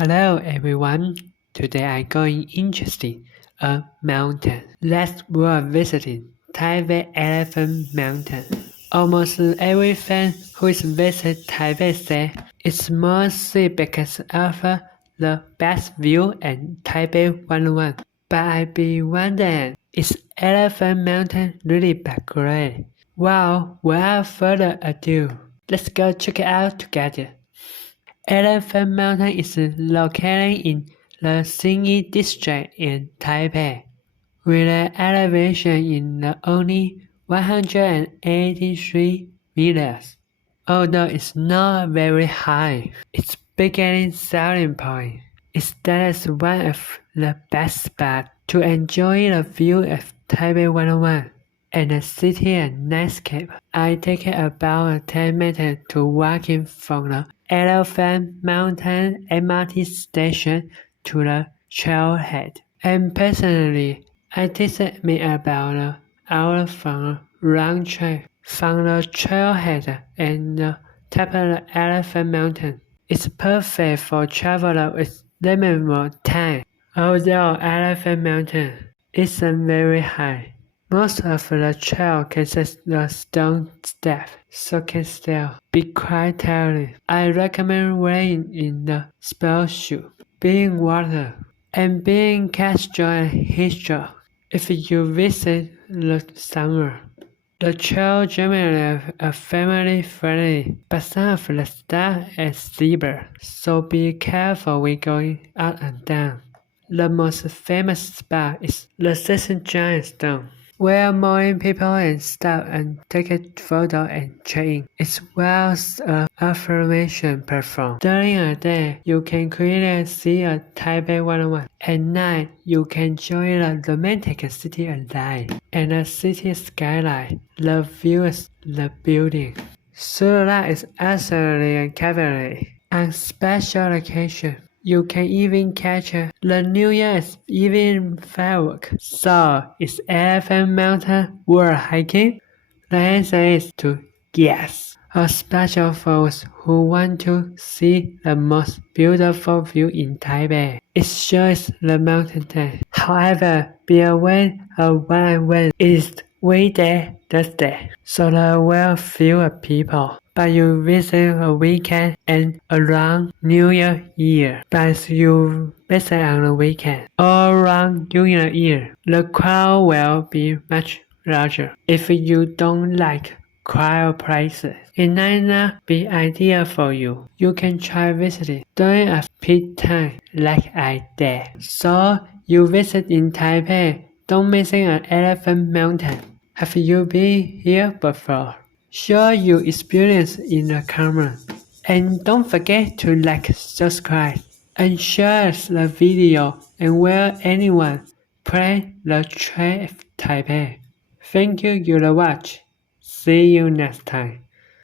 Hello everyone. Today I'm going interesting a mountain. Let's go visiting Taipei Elephant Mountain. Almost every fan who is visit Taipei say it's mostly because of the best view and Taipei 101. But I be wondering, is Elephant Mountain really that great? Well, without further ado, let's go check it out together. Elephant Mountain is located in the Xinyi district in Taipei, with an elevation in the only 183 meters. Although it's not very high, its beginning selling point is that it's one of the best spots to enjoy the view of Taipei 101 and the city and landscape. I take about 10 minutes to walking from the Elephant Mountain MRT station to the trailhead. And personally, I takes me about an hour from the round trip from the trailhead and the top of the Elephant Mountain. It's perfect for travelers with limited time. Although Elephant Mountain isn't very high, most of the trail consists of stone steps, so can still be quite tiring. I recommend wearing in the sport shoe, being water, and being casual and heat-stroke if you visit the summer. The trail generally are family-friendly, but some of the stuff is steeper, so be careful when going up and down. The most famous spot is the Six Giant Stone, where more people and stop and take a photo and check in. It was an affirmation platform. During a day, you can clearly see a Taipei 101. At night, you can enjoy the romantic city at night and the city skyline, the views, the building. Sula is absolutely captivating. On special occasion, you can even catch the New Year's Eve fireworks. So, is Elephant Mountain worth hiking? The answer is to yes. A special for those who want to see the most beautiful view in Taipei. It shows the mountain there. However, be aware of when it is weekday Thursday, so there will fewer people. But you visit a weekend and around New Year. But you visit on the weekend or around New Year, the crowd will be much larger. If you don't like crowded places, it might not be ideal for you. You can try visiting during a peak time like I did. So you visit in Taipei, don't miss an Elephant Mountain. Have you been here before? Share your experience in the comments. And don't forget to like, subscribe, and share the video and where anyone play the Trail of Taipei. Thank you for watching. See you next time.